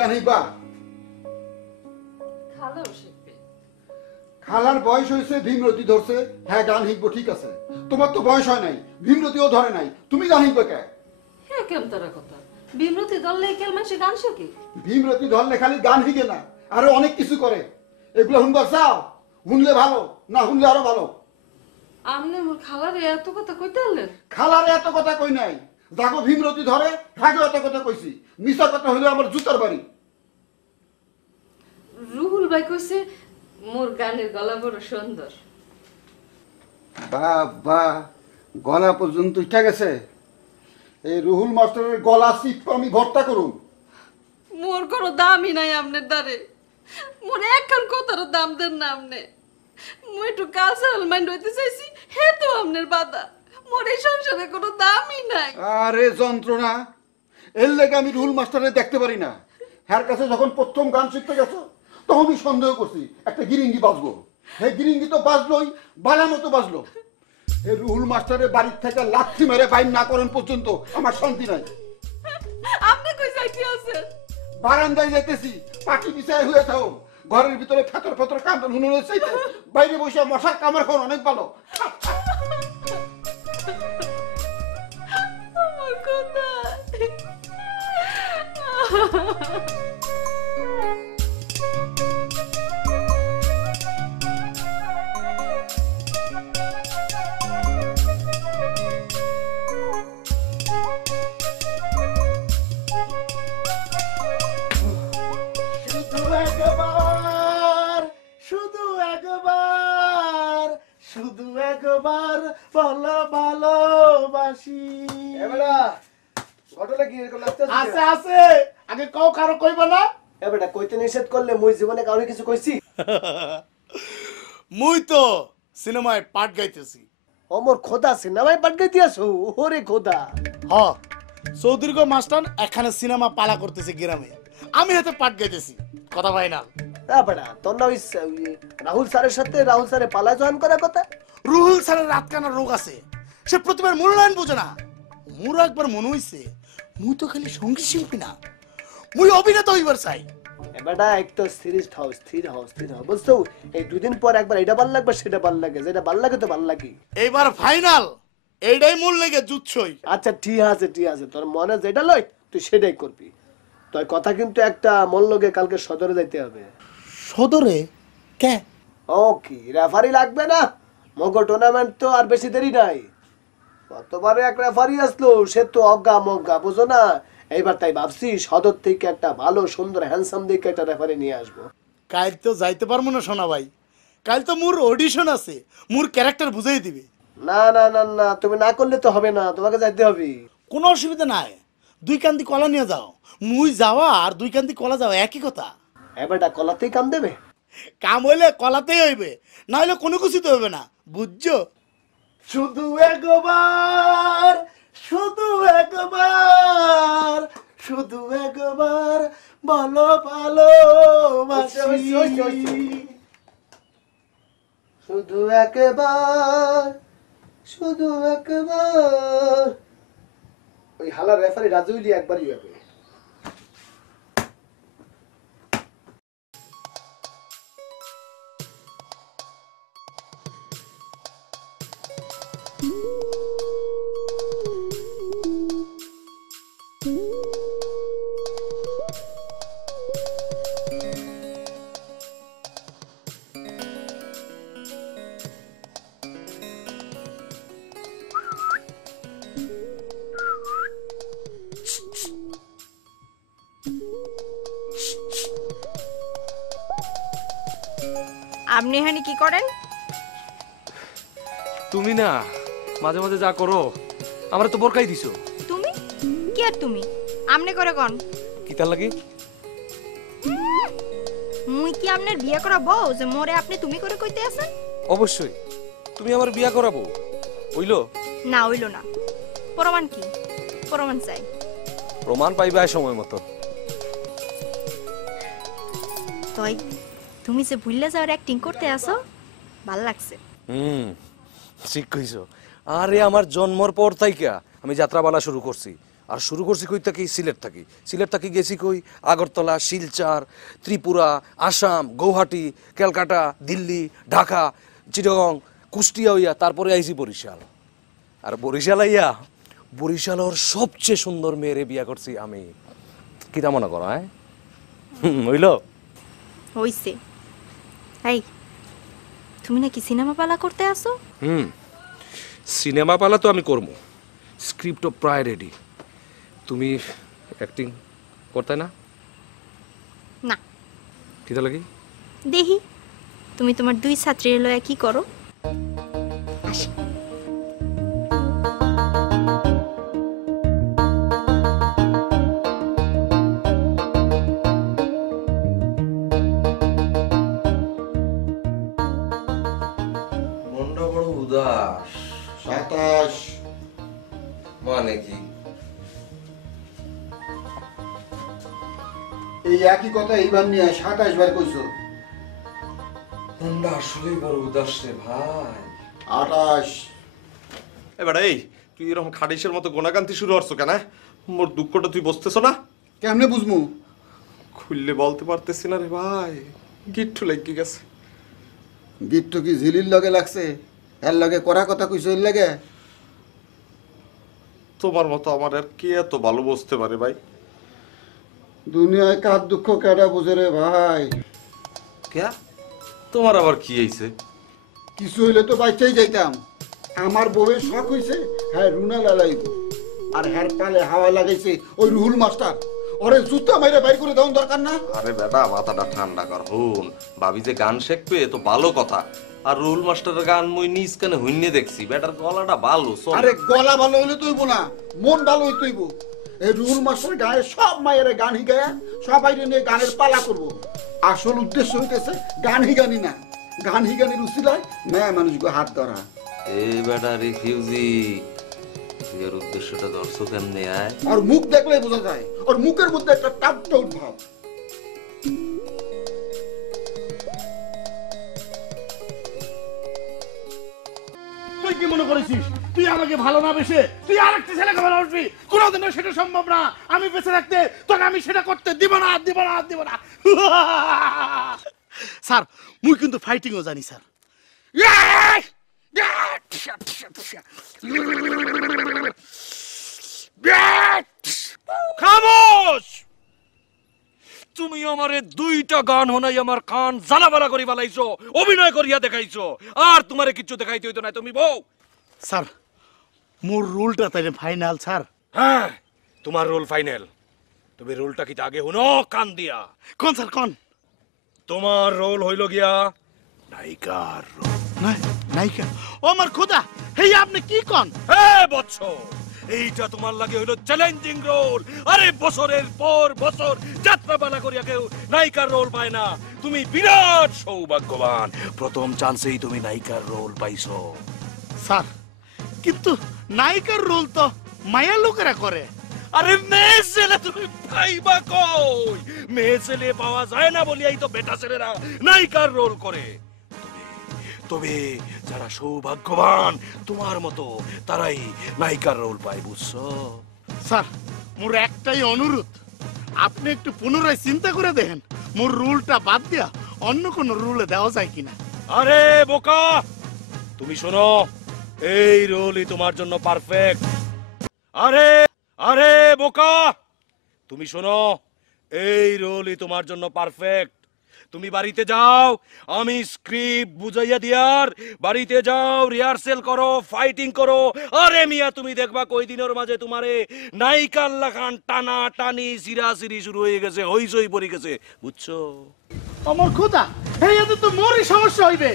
গান শিখবা? খালাও শিখবে। খালার বয়স হয়েছে, ভীমরতি ধরছে, হ্যাঁ গান শিখবো ঠিক আছে। তোমার তো বয়স হয় নাই, ভীমরতিও ধরে নাই, তুমি গান শিখবে কে? হ্যাঁ কেমন তারা কথা, বিমরতি দললে কেল মাসে গান শেখে। ভীমরতি ধরলে খালি গান শিখে না, আরো অনেক কিছু করে। এগুলো শুনবার চাও? শুনলে ভালো, না শুনলে আরো ভালো। আপনি মোর খালারে এত কথা কইতে পারলেন? খালারে এত কথা কই নাই, যাগো ভীমরতি ধরে হ্যাগো এত কথা কইছি। মিশা কথা হইলে আমার জুতার বাড়ি। রুহুল ভাই কইছে মোর গানের গলা বড় সুন্দর। বাবা, গলা পর্যন্ত উঠে গেছে। এই রুহুল মাস্টারের গলা চিপ আমি ভর্তা করুন। মোর কোনো দামই নাই আপনার দ্বারে। মোর একখান কথার দাম দেন না আপনি। মুই একটু কালচারাল মাইন্ড হইতে চাইছি, হে তো আপনার বাধা। মোর এই সংসারে কোনো দামই নাই। আরে যন্ত্রণা, এর লেগে আমি রুহুল মাস্টারে দেখতে পারি না। হ্যার কাছে যখন প্রথম গান শিখতে গেছো তখনই সন্দেহ করছি একটা গিরিঙ্গি বাজবো। হ্যাঁ গিরিঙ্গি তো বাজলোই, বালা মতো বাজলো। এই রুহুল মাস্টারের বাড়ির থেকে লাথি মেরে বাইর না করেন পর্যন্ত আমার শান্তি নাই। আপনি কই যাইতে আছেন? বারান্দায় যেতেছি, পাটি পিছায় হয়ে থাও। ঘরের ভিতরে ফেতর ফেতর কান্দন হুনুনের চাইতে বাইরে বসে মশার কামড় খাওয়ার অনেক ভালো। আমার কথা শুধু একবার বলো ভালোবাসি। আছে আছে, আগে কও কারো কইব না। বেটা কইতে নিষেধ করলে মুই জীবনে কাউকে কিছু কইছি? মুই তো সিনেমায় পাট গাইতেছি। অমর খোদা সিনেমায় পাট গাইতে আসো? ওরে খোদা। হ, চৌধুরী গো মাস্টার এখানে সিনেমা পালা করতেছে গ্রামে, আমি হাতে পাট গাইতেছি। কথা ভাই না বেটা তোর না ওই রাহুল স্যারের সাথে রাহুল স্যারে পালা জয়েন করার কথা? রুহুল স্যারের রাতকানা রোগ আছে, সে প্রতিবার মূল্যায়ন বোঝে না। মোর একবার মনে হইছে মুই তো খালি সঙ্গীত শিল্পী না, মুই অভিনেতা হইবার চাই। বেটা এক তো স্থির হও বুঝছো? এই দুদিন পর একবার এটা ভাল লাগবে সেটা ভাল লাগে, যেটা ভাল লাগে তো ভাল লাগে। এইবার ফাইনাল, এইটাই মূল লেগে জুতছই। আচ্ছা ঠিক আছে তোর মনে যেটা লয় তুই সেটাই করবি। তোর কথা কিন্তু একটা মন লগে কালকে সদরে যাইতে হবে। সদরে কে? ও কি রেফারি লাগবে না? মগো টুর্নামেন্ট তো আর বেশি দেরি নাই। গতবারে এক রেফারি আসলো, সে তো অজ্ঞা মজ্ঞা, বুঝো না? এইবার তাই ভাবছি সদর থেকে একটা ভালো সুন্দর হ্যান্ডসাম দেখে একটা রেফারি নিয়ে আসবো। কাল তো যাইতে পারবো না সোনা ভাই, কাল তো মোর অডিশন আছে, মোর ক্যারেক্টার বুঝাই দিবে। না তুমি না করলে তো হবে না, তোমাকে যাইতে হবে। কোনো অসুবিধা নাই, দুই কান্দি কলা নিয়ে যাও। মুই যাওয়া আর দুই কান্দি কলা যাওয়া একই কথা। এবারটা কলাতেই কাম দেবে? কাম হইলে কলাতেই হইবে, না হইলে কোনো কিছুতে হইবে না, বুঝছো? শুধু একবার বলো ভালোবাসি। শুধু একবার ওই হালা রেফারি রাজুইলি একবারই হবে। আপনি এখানে কি করেন? তুমি না মাঝে মাঝে যা করো আমরা তো বরকাই দিছো। তুমি কি আর তুমি আমনে করে কোন কি তার লাগি? মুই কি আপনার বিয়ে করা বউ যে মোরে আপনি তুমি করে কইতে আছেন? অবশ্যই তুমি আমার বিয়া করাবো। হইলো না হইলো না। প্রমাণ কি? প্রমাণ চাই। প্রমাণ পাইবা সময় মতো। তাই তুমি যে ভুললে যাওয়ার অ্যাক্টিং করতে আসো, ভাল লাগছে। ঠিক কইছো। আরে আমার জন্মর পর থাইকা আমি যাত্রাপালা শুরু করছি, আর শুরু করছি কই থাকি, সিলেট থাকি গেছি কই আগরতলা, শিলচর, ত্রিপুরা, আসাম, গৌহাটি, ক্যালকাটা, দিল্লি, ঢাকা, চিটাগং, কুষ্টিয়া হইয়া তারপরে আইছি বরিশাল। আর বরিশাল আইয়া বরিশালের সবচেয়ে সুন্দর মেয়েরে বিয়া করছি আমি। কিটা মনে করো? হ্যাঁ, হইল? হইছে। এই তুমি নাকি সিনেমা পালা করতে আসো? সিনেমা পালা তো আমি করবো, স্ক্রিপ্টও প্রায় রেডি। তুমি অ্যাক্টিং করতে না? না। কিটা লাগি? দেখি তুমি তোমার 2 ছাত্রীর লয়া কি করো। আসো। মনটা বড় উদাস। 27 মানে কি? এই একই কথা এইবার নিয়ে 27 বার কইছো। মনটা আসলেই বড় উদাস রে ভাই। 28 এবার এই তুই এরকম খাডিসের মতো গোনাকান্তি শুরু করছো কেন? মোর দুঃখটা তুই বুঝতেছ না? কেমনে বুঝমু? খুললে বলতে পারতেছি না রে ভাই, গিট্টু লেগে গেছে। গিট্টু কি ঝিলির লগে লাগছে? এর লগে করা কথা কইছো এর লাগে? তোমার মতো আমার আর কে এত ভালো বুঝতে পারে ভাই? দুনিয়ায় কার দুঃখ কেডা বুঝে রে ভাই? কে? তোমার আবার কি হইছে? কিছু হইলে তো বাচ্চাই যাইতাম। আমার বউয়ের শখ হইছে হ্যাঁ রুনা লালাইব, আর হ্যার পালে হাওয়া লাগাইছে ওই রুহুল মাস্টার। ওরে জুতা মাইরে বাইর করে দেওয়ার দরকার না? আরে বেটা মাথাটা ঠান্ডা কর। হুন ভাবি যে গান শিখবে তো ভালো কথা, আর রুল মাস্টারের গান মুই নিজ কানে হইনে দেখছি, বেটার গলাটা ভালো। আরে গলা ভালো হইলে তুইব না, মন ভালো হই তুইব। এই রুহুল মাস্টার গায়ে সব মায়ের গান হিগায়া সবাই নিয়ে গানের পালা করব। আসল উদ্দেশ্য হইতেছে গান হিগানি না, গান হিগানির উসিলায় মেয়ে মানুষকে হাত ধরা। এই বেটা রিফিউজি, তুই এর উদ্দেশ্যটা দর্শক কেমনে আয়? আর মুখ দেখলে বোঝা যায় ওর মুখের মধ্যে একটা টাপটাউট ভাব। তুই কি মনে করেছিস তুই আমাকে ভালো না বেসে তুই আরেকটা ছেলেকে ভালোবাসবি? কোনোদিনও সেটা সম্ভব না। আমি বেঁচে থাকতে তোকে আমি সেটা করতে দিব না। স্যার মুই কিন্তু ফাইটিংও জানি স্যার। খামোশ! তুমি আমারে 2টা গান হনাই আমার কান জ্বালাবালা করি বালাইছো, অভিনয় করিয়া দেখাইছো, আর তোমারে কিচ্ছু দেখাইতে হইতো না। তুমি বউ। স্যার মোর রুলটা তাই ফাইনাল স্যার। হ্যাঁ, তোমার রোল ফাইনাল। তুমি রোলটা কি আগে হুনো কান দিয়া? কোন স্যার কোন? তোমার রোল হইল গিয়া নায়িকার রোল। নায়িকা? ও আমার খোদা, হেই আপনি কি কোন? হ্যাঁ বৎস, এইটা তোমার লাগে হইল চ্যালেঞ্জিং রোল। আরে বছরের পর বছর যাত্রাপালা করিয়া কেউ নায়িকার রোল পায় না। তুমি বিরাট সৌভাগ্যবান, প্রথম চান্সেই তুমি নায়িকার রোল পাইছো। স্যার কিন্তু নায়িকার রোল তো মায়া লোকেরা করে। আরে মেয়ে ছেলে তুমি পাইবা কই? মেয়ে ছেলে পাওয়া যায় না বলিয়াই তো বেটা ছেলেরা নায়িকার রোল করে। তবে যারা সৌভাগ্যবান তোমার মতো তারাই নায়িকার রোল পায়, বুঝছো? স্যার মোর একটাই অনুরোধ, আপনি একটু পুনরায় চিন্তা করে দেখেন মোর রুলটা বাদ দিয়া অন্য কোন রুলে দেওয়া যায় কিনা। আরে বোকা, তুমি শোনো, এই রোলই তোমার জন্য পারফেক্ট। আরে বোকা, তুমি শোনো, এই রোলই তোমার জন্য পারফেক্ট। তুমি বাড়িতে যাও, আমি স্ক্রিপ্ট বুঝাইয়া দিয়ার, বাড়িতে যাও, রিহার্সেল করো, ফাইটিং করো। আরে মিয়া তুমি দেখবা কই দিনের মাঝে তোমারে নায়িকার লাখান টানা টানি সিরাসিরি শুরু হয়ে গেছে, হইচই পড়ে গেছে, বুঝছো? আমার খোদা, এই তো মোরই সমস্যা হইবে।